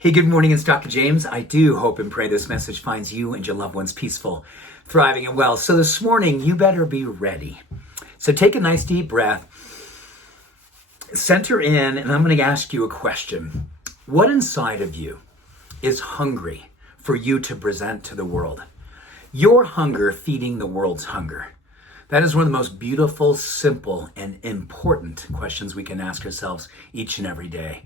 Hey, good morning. It's Dr. James. I do hope and pray this message finds you and your loved ones peaceful, thriving, and well. So this morning, you better be ready. So take a nice deep breath, center in, and I'm going to ask you a question. What inside of you is hungry for you to present to the world? Your hunger feeding the world's hunger. That is one of the most beautiful, simple, and important questions we can ask ourselves each and every day.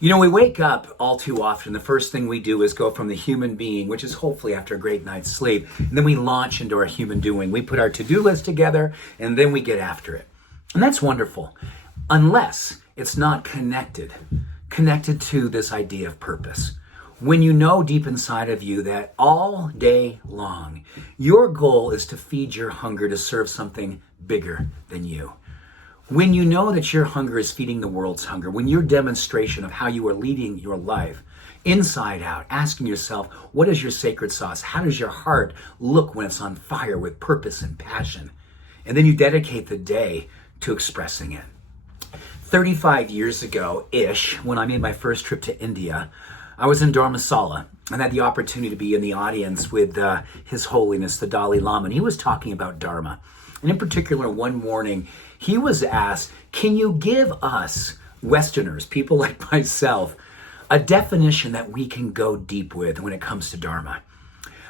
You know, we wake up all too often. The first thing we do is go from the human being, which is hopefully after a great night's sleep, and then we launch into our human doing. We put our to-do list together, and then we get after it. And that's wonderful, unless it's not connected to this idea of purpose. When you know deep inside of you that all day long, your goal is to feed your hunger to serve something bigger than you. When you know that your hunger is feeding the world's hunger, when your demonstration of how you are leading your life inside out, asking yourself, what is your sacred sauce? How does your heart look when it's on fire with purpose and passion? And then you dedicate the day to expressing it. 35 years ago-ish, when I made my first trip to India, I was in Dharma and had the opportunity to be in the audience with His Holiness, the Dalai Lama, and he was talking about Dharma. And in particular, one morning, he was asked, can you give us Westerners, people like myself, a definition that we can go deep with when it comes to Dharma?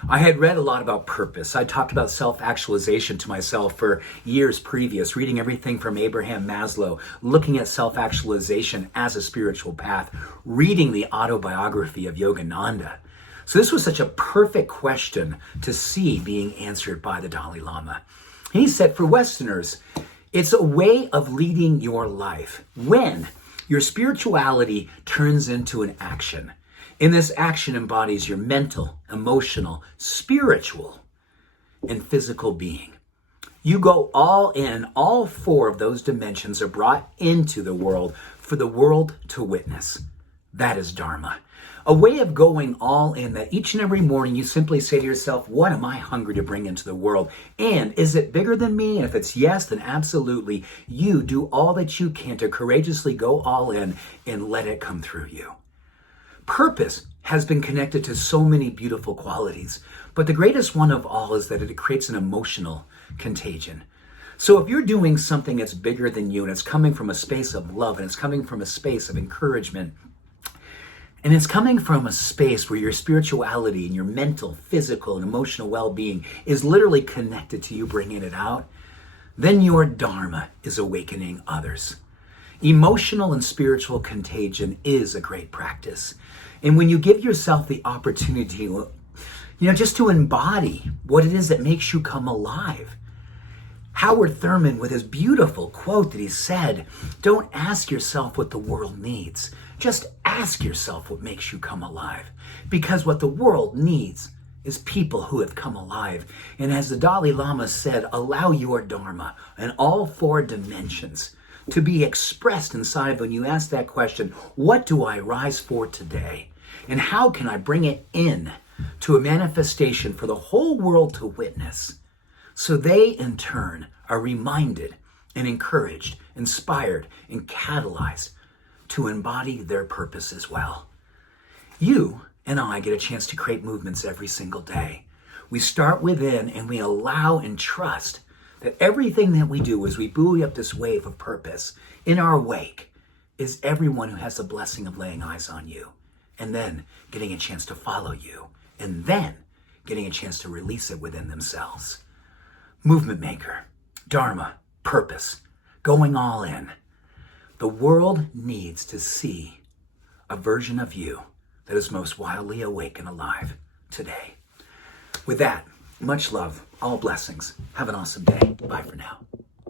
I had read a lot about purpose. I talked about self-actualization to myself for years previous, reading everything from Abraham Maslow, looking at self-actualization as a spiritual path, reading the autobiography of Yogananda. So this was such a perfect question to see being answered by the Dalai Lama. He said, for Westerners, it's a way of leading your life when your spirituality turns into an action. And this action embodies your mental, emotional, spiritual, and physical being. You go all in, all four of those dimensions are brought into the world for the world to witness. That is Dharma. A way of going all in that each and every morning you simply say to yourself, what am I hungry to bring into the world? And is it bigger than me? And if it's yes, then absolutely, you do all that you can to courageously go all in and let it come through you. Purpose has been connected to so many beautiful qualities, but the greatest one of all is that it creates an emotional contagion. So if you're doing something that's bigger than you and it's coming from a space of love and it's coming from a space of encouragement, and it's coming from a space where your spirituality and your mental, physical, and emotional well-being is literally connected to you bringing it out, then your Dharma is awakening others. Emotional and spiritual contagion is a great practice. And when you give yourself the opportunity, just to embody what it is that makes you come alive. Howard Thurman, with his beautiful quote that he said, don't ask yourself what the world needs. Just ask yourself what makes you come alive. Because what the world needs is people who have come alive. And as the Dalai Lama said, allow your Dharma in all four dimensions to be expressed inside when you ask that question, what do I rise for today? And how can I bring it in to a manifestation for the whole world to witness? So they, in turn, are reminded and encouraged, inspired, and catalyzed to embody their purpose as well. You and I get a chance to create movements every single day. We start within and we allow and trust that everything that we do as we buoy up this wave of purpose in our wake is everyone who has the blessing of laying eyes on you and then getting a chance to follow you and then getting a chance to release it within themselves. Movement maker, Dharma, purpose, going all in. The world needs to see a version of you that is most wildly awake and alive today. With that, much love, all blessings. Have an awesome day. Bye for now.